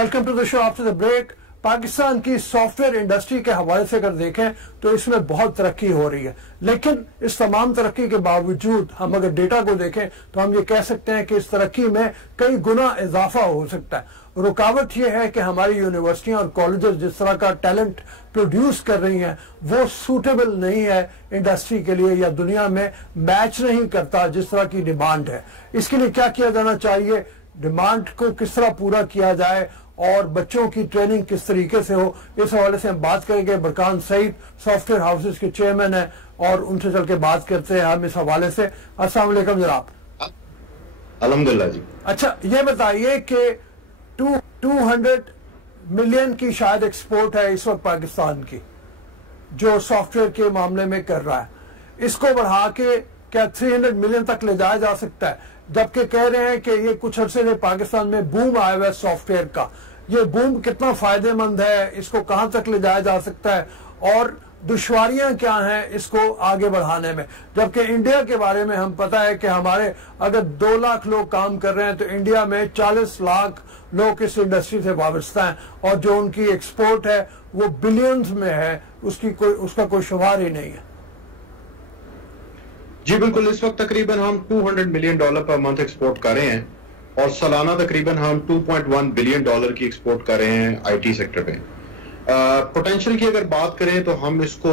Welcome to the show. After the break, Pakistan की software industry के हवाले से अगर देखें तो इसमें बहुत तरक्की हो रही है, लेकिन इस तमाम तरक्की के बावजूद हम अगर डेटा को देखें तो हम ये कह सकते हैं कि इस तरक्की में कई गुना इजाफा हो सकता है। रुकावट ये है कि हमारी यूनिवर्सिटियां और कॉलेजेस जिस तरह का टैलेंट प्रोड्यूस कर रही हैं वो सूटेबल नहीं है इंडस्ट्री के लिए, या दुनिया में मैच नहीं करता जिस तरह की डिमांड है। इसके लिए क्या किया जाना चाहिए, डिमांड को किस तरह पूरा किया जाए और बच्चों की ट्रेनिंग किस तरीके से हो, इस हवाले से हम बात करेंगे। बरकान सईद सॉफ्टवेयर हाउसेस के चेयरमैन है और उनसे चल के बात करते हैं हम इस हवाले से। अस्सलाम वालेकुम जनाब। अल्हम्दुलिल्लाह जी। अच्छा, ये बताइए कि 200 मिलियन की शायद एक्सपोर्ट है इस वक्त पाकिस्तान की, जो सॉफ्टवेयर के मामले में कर रहा है। इसको बढ़ा के क्या 300 मिलियन तक ले जाया जा सकता है? जबकि कह रहे हैं कि ये कुछ अरसे में पाकिस्तान में बूम आया हुआ है सॉफ्टवेयर का। ये बूम कितना फायदेमंद है, इसको कहां तक ले जाया जा सकता है और दुश्वारियां क्या हैं इसको आगे बढ़ाने में? जबकि इंडिया के बारे में हम पता है कि हमारे अगर 2 लाख लोग काम कर रहे हैं तो इंडिया में 40 लाख लोग इस इंडस्ट्री से वाबस्ता हैं और जो उनकी एक्सपोर्ट है वो बिलियंस में है, उसका कोई शुमार ही नहीं है। जी बिल्कुल, इस वक्त तकरीबन हम $200 मिलियन पर मंथ एक्सपोर्ट कर रहे हैं और सालाना तकरीबन हम $2.1 बिलियन की एक्सपोर्ट कर रहे हैं आईटी सेक्टर पे। पोटेंशियल की अगर बात करें तो हम इसको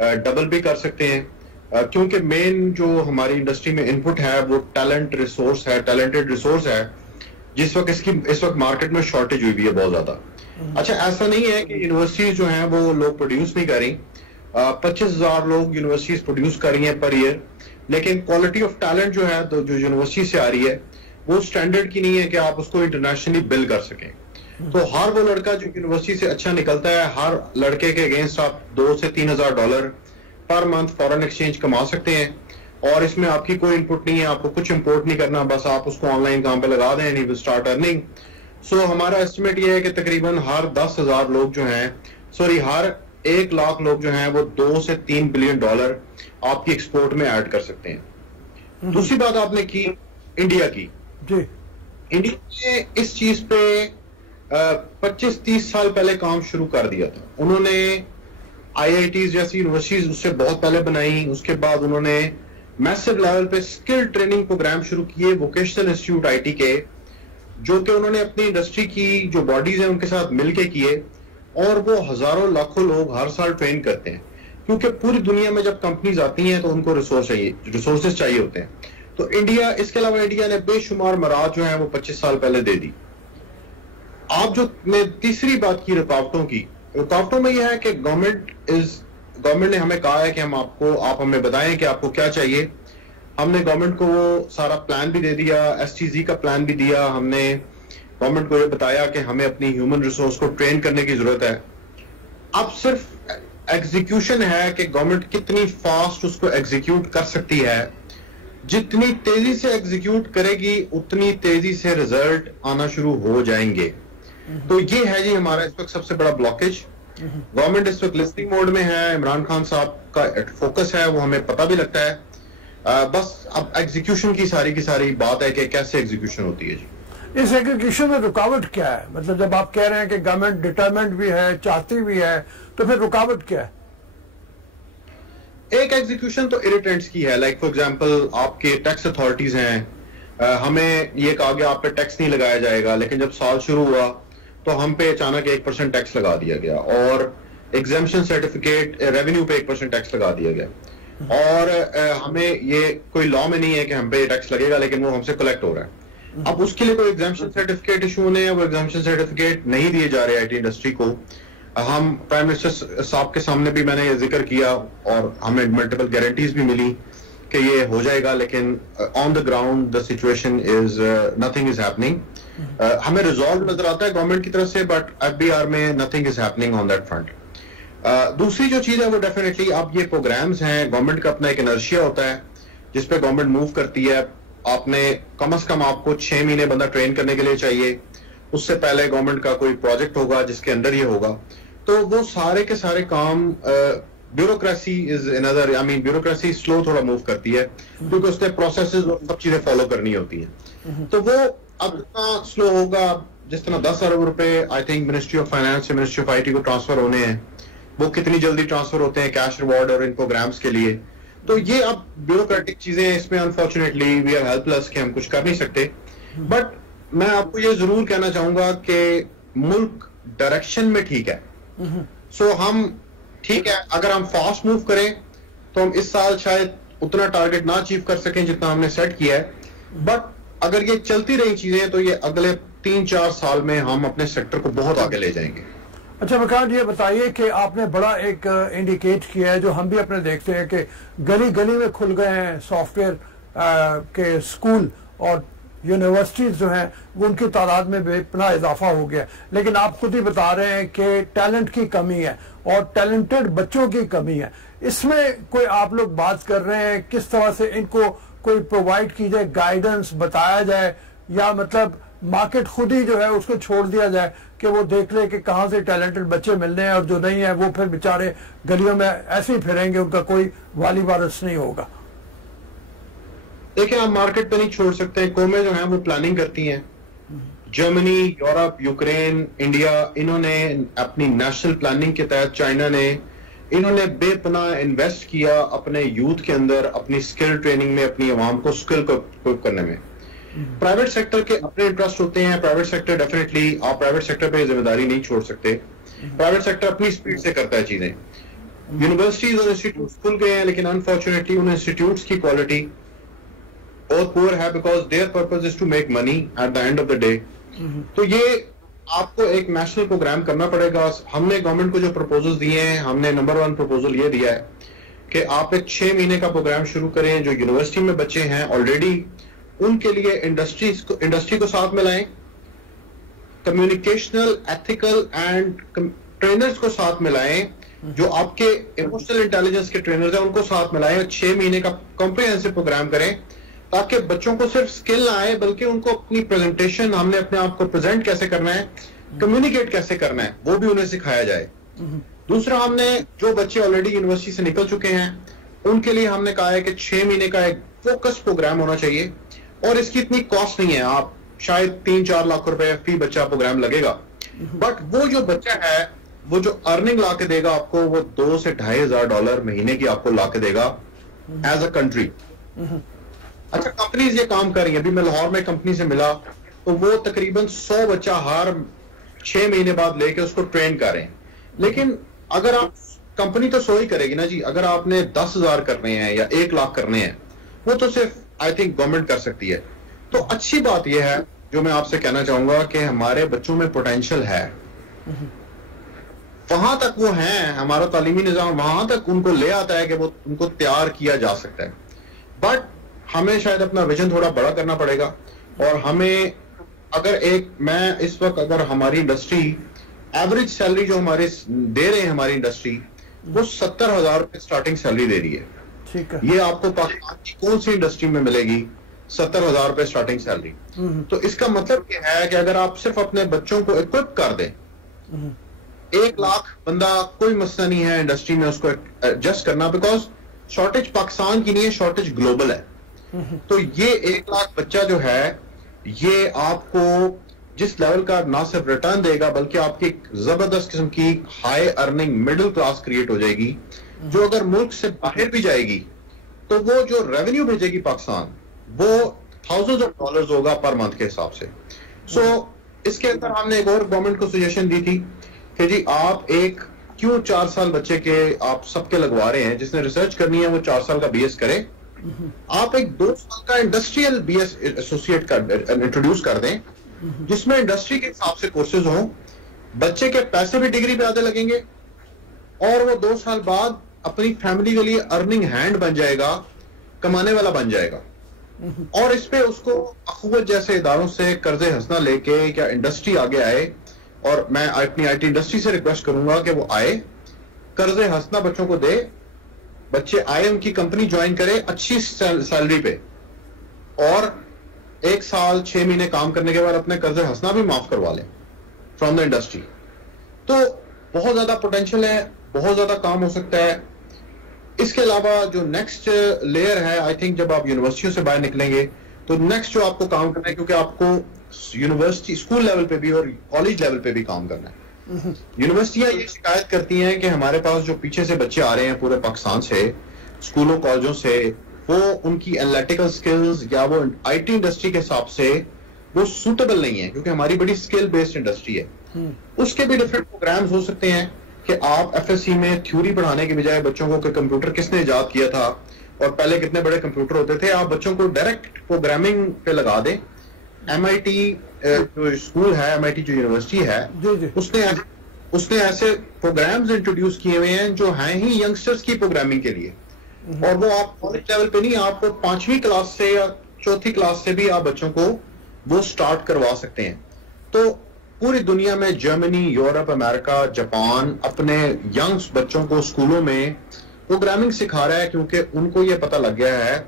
डबल भी कर सकते हैं, क्योंकि मेन जो हमारी इंडस्ट्री में इनपुट है वो टैलेंटेड रिसोर्स है, जिस वक्त इस वक्त मार्केट में शॉर्टेज हुई भी है बहुत ज्यादा। अच्छा, ऐसा नहीं है कि यूनिवर्सिटीज जो है वो लोग प्रोड्यूस नहीं कर रही, 25,000 लोग यूनिवर्सिटीज प्रोड्यूस कर रही हैं पर ईयर, लेकिन क्वालिटी ऑफ टैलेंट जो है तो जो यूनिवर्सिटी से आ रही है वो स्टैंडर्ड की नहीं है कि आप उसको इंटरनेशनली बिल कर सकें। तो हर वो लड़का जो यूनिवर्सिटी से अच्छा निकलता है, हर लड़के के अगेंस्ट आप $2,000 से $3,000 पर मंथ फॉरेन एक्सचेंज कमा सकते हैं और इसमें आपकी कोई इनपुट नहीं है, आपको कुछ इंपोर्ट नहीं करना, बस आप उसको ऑनलाइन काम पे लगा दें and you will start earning. So हमारा एस्टिमेट ये है कि तकरीबन हर 10,000 लोग जो हैं, हर 1 लाख लोग जो हैं वो $2 से $3 बिलियन आपकी एक्सपोर्ट में ऐड कर सकते हैं। दूसरी बात आपने की इंडिया की। जी, इंडिया ने इस चीज पे 25-30 साल पहले काम शुरू कर दिया था। उन्होंने आईआईटीज जैसी यूनिवर्सिटीज उससे बहुत पहले बनाई, उसके बाद उन्होंने मैसिव लेवल पे स्किल ट्रेनिंग प्रोग्राम शुरू किए वोकेशनल इंस्टीट्यूट आईटी के, जो कि उन्होंने अपनी इंडस्ट्री की जो बॉडीज हैं उनके साथ मिलके किए और वो हजारों लाखों लोग हर साल ट्रेन करते हैं, क्योंकि पूरी दुनिया में जब कंपनीज आती हैं तो उनको रिसोर्सेज चाहिए होते हैं। तो इंडिया, इसके अलावा इंडिया ने बेशुमार मराज जो है वो 25 साल पहले दे दी। आप जो मैं तीसरी बात की रुकावटों में यह है कि गवर्नमेंट ने हमें कहा है कि आप हमें बताएं कि आपको क्या चाहिए। हमने गवर्नमेंट को वो सारा प्लान भी दे दिया, STZ का प्लान भी दिया। हमने गवर्नमेंट को ये बताया कि हमें अपनी ह्यूमन रिसोर्स को ट्रेन करने की जरूरत है। अब सिर्फ एग्जीक्यूशन है कि गवर्नमेंट कितनी फास्ट उसको एग्जीक्यूट कर सकती है। जितनी तेजी से एग्जीक्यूट करेगी उतनी तेजी से रिजल्ट आना शुरू हो जाएंगे। तो ये है जी हमारा इस वक्त सबसे बड़ा ब्लॉकेज। गवर्नमेंट इस वक्त लिस्टिंग मोड में है, इमरान खान साहब का फोकस है, वो हमें पता भी लगता है। बस अब एग्जीक्यूशन की सारी बात है कि कैसे एग्जीक्यूशन होती है जी। इस एग्जीक्यूशन में रुकावट क्या है? मतलब जब आप कह रहे हैं कि गवर्नमेंट डिटरमेंट भी है, चाहती भी है, तो फिर रुकावट क्या है? एक एग्जीक्यूशन तो इरिटेंट्स की है, लाइक फॉर एग्जांपल आपके टैक्स अथॉरिटीज हैं, हमें ये कहा गया आप पे टैक्स नहीं लगाया जाएगा, लेकिन जब साल शुरू हुआ तो हम पे अचानक 1% टैक्स लगा दिया गया और एग्जेम्पशन सर्टिफिकेट रेवेन्यू पे 1% टैक्स लगा दिया गया और हमें ये कोई लॉ में नहीं है कि हम पे टैक्स लगेगा, लेकिन वो हमसे कलेक्ट हो रहा है। अब उसके लिए कोई एग्जेम्पशन सर्टिफिकेट इशू होने हैं, वो एग्जेम्पशन सर्टिफिकेट नहीं दिए जा रहे आईटी इंडस्ट्री को। हम प्राइम मिनिस्टर साहब के सामने भी मैंने ये जिक्र किया और हमें मल्टीपल गारंटीज भी मिली कि ये हो जाएगा, लेकिन on the ground the situation is nothing is happening. हमें रिजॉल्व नजर आता है गवर्नमेंट की तरफ से, बट FBR में nothing is happening on that front. दूसरी जो चीज है वो डेफिनेटली अब ये प्रोग्राम्स हैं, गवर्नमेंट का अपना एक इनर्शिया होता है जिसपे गवर्नमेंट मूव करती है। आपने कम से कम आपको 6 महीने बंदा ट्रेन करने के लिए चाहिए, उससे पहले गवर्नमेंट का कोई प्रोजेक्ट होगा जिसके अंदर ये होगा। तो वो सारे के सारे काम bureaucracy is another, bureaucracy slow थोड़ा मूव करती है क्योंकि उसने प्रोसेसेस और सब चीजें फॉलो करनी होती हैं। तो वो अब इतना स्लो होगा, जिस तरह 10 अरब रुपए I think ministry of finance से मिनिस्ट्री ऑफ आईटी को ट्रांसफर होने हैं, वो कितनी जल्दी ट्रांसफर होते हैं कैश रिवॉर्ड और इन प्रोग्राम्स के लिए। तो ये अब ब्यूरोक्रेटिक चीजें हैं, इसमें अनफॉर्चुनेटली वी आर हेल्पलेस कि हम कुछ कर नहीं सकते। बट मैं आपको ये जरूर कहना चाहूंगा कि मुल्क डायरेक्शन में ठीक है। सो हम ठीक है, अगर हम फास्ट मूव करें तो हम इस साल शायद उतना टारगेट ना अचीव कर सकें जितना हमने सेट किया है, बट अगर ये चलती रही चीजें तो ये अगले 3-4 साल में हम अपने सेक्टर को बहुत आगे ले जाएंगे। अच्छा विक्रांत, ये बताइए कि आपने बड़ा एक इंडिकेट किया है जो हम भी अपने देखते हैं कि गली गली में खुल गए हैं सॉफ्टवेयर के स्कूल और यूनिवर्सिटीज जो हैं वो उनकी तादाद में बेपनाह इजाफा हो गया, लेकिन आप खुद ही बता रहे हैं कि टैलेंट की कमी है और टैलेंटेड बच्चों की कमी है। इसमें कोई आप लोग बात कर रहे हैं किस तरह से इनको कोई प्रोवाइड की जाए, गाइडेंस बताया जाए, या मतलब मार्केट खुद ही जो है उसको छोड़ दिया जाए कि वो देख ले कि कहाँ से टैलेंटेड बच्चे मिलने हैं और जो नहीं है वो फिर बेचारे गलियों में ऐसे ही फिरेंगे, उनका कोई वाली वारिस नहीं होगा। देखिए, आप मार्केट पे नहीं छोड़ सकते। कौमें जो हैं वो प्लानिंग करती हैं। जर्मनी, यूरोप, यूक्रेन, इंडिया, इन्होंने अपनी नेशनल प्लानिंग के तहत, चाइना ने, इन्होंने बेपनाह इन्वेस्ट किया अपने यूथ के अंदर, अपनी स्किल ट्रेनिंग में, अपनी आवाम को स्किल को इक्विप करने में। प्राइवेट सेक्टर के अपने इंटरेस्ट होते हैं। प्राइवेट सेक्टर डेफिनेटली, आप प्राइवेट सेक्टर पे जिम्मेदारी नहीं छोड़ सकते। प्राइवेट सेक्टर अपनी स्पीड से करता है चीजें। यूनिवर्सिटीज और इंस्टीट्यूट खुल गए हैं, लेकिन अनफॉर्चुनेटली उन इंस्टीट्यूट्स की क्वालिटी बहुत पुअर है, because their purpose is to make money at the end of the day. तो ये आपको एक नेशनल प्रोग्राम करना पड़ेगा। हमने गवर्नमेंट को जो प्रपोजल दिए हैं, हमने नंबर 1 प्रपोजल ये दिया है कि आप एक 6 महीने का प्रोग्राम शुरू करें। जो यूनिवर्सिटी में बच्चे हैं ऑलरेडी, उनके लिए इंडस्ट्री को साथ में लाएं, कम्युनिकेशनल, एथिकल एंड ट्रेनर्स को साथ में लाएं, जो आपके इमोशनल इंटेलिजेंस के ट्रेनर्स हैं उनको साथ में लाएं। 6 महीने का कॉम्प्रिहेंसिव प्रोग्राम करें ताकि बच्चों को सिर्फ स्किल ना आए, बल्कि उनको अपनी प्रेजेंटेशन, हमने अपने आप को प्रेजेंट कैसे करना है, कम्युनिकेट कैसे करना है, वो भी उन्हें सिखाया जाए। दूसरा, हमने जो बच्चे ऑलरेडी यूनिवर्सिटी से निकल चुके हैं उनके लिए हमने कहा है कि 6 महीने का एक फोकस प्रोग्राम होना चाहिए, और इसकी इतनी कॉस्ट नहीं है। आप शायद 3-4 लाख रुपए फी बच्चा प्रोग्राम लगेगा, बट वो जो बच्चा है वो जो अर्निंग ला के देगा आपको, वो $2,000 से $2,500 महीने की आपको ला के देगा एज अ कंट्री। अच्छा, कंपनीज ये काम कर रही है। अभी मैं लाहौर में कंपनी से मिला तो वो तकरीबन 100 बच्चा हर 6 महीने बाद लेके उसको ट्रेन कर रहे हैं। लेकिन अगर आप, कंपनी तो 100 ही करेगी ना जी, अगर आपने 10,000 करने हैं या 1 लाख करने हैं, वो तो सिर्फ आई थिंक गवर्नमेंट कर सकती है। तो अच्छी बात यह है जो मैं आपसे कहना चाहूंगा कि हमारे बच्चों में पोटेंशियल है, वहां तक वो हैं, हमारा तालीमी निजाम वहां तक उनको ले आता है कि वो उनको तैयार किया जा सकता है। बट हमें शायद अपना विजन थोड़ा बड़ा करना पड़ेगा, और हमें अगर मैं इस वक्त अगर हमारी इंडस्ट्री एवरेज सैलरी जो हमारे दे रहे हैं, हमारी इंडस्ट्री वो 70,000 रुपए स्टार्टिंग सैलरी दे रही है। ठीक है, ये आपको पाकिस्तान की कौन सी इंडस्ट्री में मिलेगी? 70,000 रुपए स्टार्टिंग सैलरी। तो इसका मतलब ये है कि अगर आप सिर्फ अपने बच्चों को इक्विप कर दें, 1 लाख बंदा कोई मसला नहीं है इंडस्ट्री में उसको एडजस्ट करना, बिकॉज शॉर्टेज पाकिस्तान की नहीं है, शॉर्टेज ग्लोबल है। तो ये 1 लाख बच्चा जो है, ये आपको जिस लेवल का ना सिर्फ रिटर्न देगा, बल्कि आपकी एक जबरदस्त किस्म की high earning middle class create हो जाएगी, जो अगर मुल्क से बाहर भी जाएगी तो वो जो रेवेन्यू भेजेगी पाकिस्तान, वो $thousands of dollars होगा पर मंथ के हिसाब से। सो इसके अंदर हमने एक और गवर्नमेंट को सजेशन दी थी कि जी आप क्यों 4 साल बच्चे के आप सबके लगवा रहे हैं, जिसने रिसर्च करनी है वो 4 साल का BS करे, आप एक 2 साल का इंडस्ट्रियल BS एसोसिएट इंट्रोड्यूस कर दें, जिसमें इंडस्ट्री के हिसाब से कोर्सेज हों, बच्चे के पैसे भी डिग्री पे आधे लगेंगे, और वो 2 साल बाद अपनी फैमिली के लिए अर्निंग हैंड बन जाएगा, कमाने वाला बन जाएगा। और इस पे उसको अखुवत जैसे इदारों से कर्जे हंसना लेके क्या इंडस्ट्री आगे आए, और मैं अपनी IT इंडस्ट्री से रिक्वेस्ट करूंगा कि वो आए, कर्जे हंसना बच्चों को दे, बच्चे आए, उनकी कंपनी ज्वाइन करे अच्छी सैलरी पे, और 1 साल 6 महीने काम करने के बाद अपने कर्जे हंसना भी माफ करवा लें फ्रॉम द इंडस्ट्री। तो बहुत ज्यादा पोटेंशियल है, बहुत ज्यादा काम हो सकता है। इसके अलावा जो नेक्स्ट लेयर है, आई थिंक जब आप यूनिवर्सिटियों से बाहर निकलेंगे तो नेक्स्ट जो आपको काम करना है, क्योंकि आपको यूनिवर्सिटी स्कूल लेवल पे भी और कॉलेज लेवल पे भी काम करना है। यूनिवर्सिटियां ये शिकायत करती हैं कि हमारे पास जो पीछे से बच्चे आ रहे हैं पूरे पाकिस्तान से, स्कूलों कॉलेजों से, वो उनकी एनालिटिकल स्किल्स या वो आईटी इंडस्ट्री के हिसाब से वो सूटेबल नहीं है, क्योंकि हमारी बड़ी स्किल बेस्ड इंडस्ट्री है। उसके भी डिफरेंट प्रोग्राम्स हो सकते हैं कि आप एफएससी में थ्योरी पढ़ाने के बजाय बच्चों को कि कंप्यूटर किसने इजाद किया था और पहले कितने बड़े कंप्यूटर होते थे, आप बच्चों को डायरेक्ट प्रोग्रामिंग पे लगा दें। MIT जो स्कूल है, MIT जो यूनिवर्सिटी है, उसने ऐसे प्रोग्राम्स इंट्रोड्यूस किए हुए हैं जो हैं ही यंगस्टर्स की प्रोग्रामिंग के लिए, और वो आप कॉलेज लेवल पे नहीं, आप 5वीं क्लास से या 4थी क्लास से भी आप बच्चों को वो स्टार्ट करवा सकते हैं। तो पूरी दुनिया में जर्मनी, यूरोप, अमेरिका, जापान अपने यंग्स बच्चों को स्कूलों में प्रोग्रामिंग सिखा रहा है, क्योंकि उनको ये पता लग गया है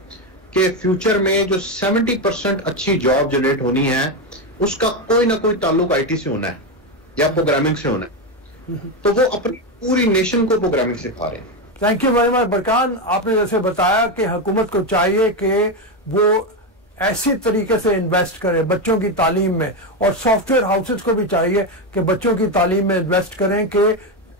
कि फ्यूचर में जो 70% अच्छी जॉब जनरेट होनी है उसका कोई ना कोई ताल्लुक आईटी से होना है या प्रोग्रामिंग से होना है। तो वो अपनी पूरी नेशन को प्रोग्रामिंग सिखा रहे हैं। थैंक यू वेरी मच बरकान। आपने जैसे बताया कि हुकूमत को चाहिए कि वो ऐसी तरीके से इन्वेस्ट करे बच्चों की तालीम में, और सॉफ्टवेयर हाउसेस को भी चाहिए कि बच्चों की तालीम में इन्वेस्ट करें कि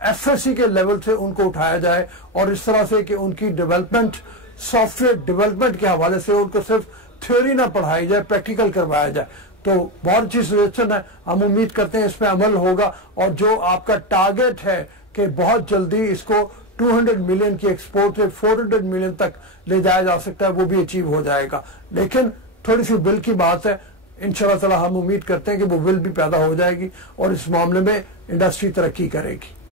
एफएससी के लेवल से उनको उठाया जाए, और इस तरह से कि उनकी डेवलपमेंट, सॉफ्टवेयर डेवलपमेंट के हवाले से उनको सिर्फ थ्योरी ना पढ़ाई जाए, प्रैक्टिकल करवाया जाए। तो बहुत अच्छी सजेशन है, हम उम्मीद करते हैं इस पर अमल होगा, और जो आपका टारगेट है कि बहुत जल्दी इसको 200 मिलियन की एक्सपोर्ट से 400 मिलियन तक ले जाया जा सकता है, वो भी अचीव हो जाएगा। लेकिन थोड़ी सी बिल की बात है, इंशाल्लाह ताला हम उम्मीद करते हैं कि वो बिल भी पैदा हो जाएगी और इस मामले में इंडस्ट्री तरक्की करेगी।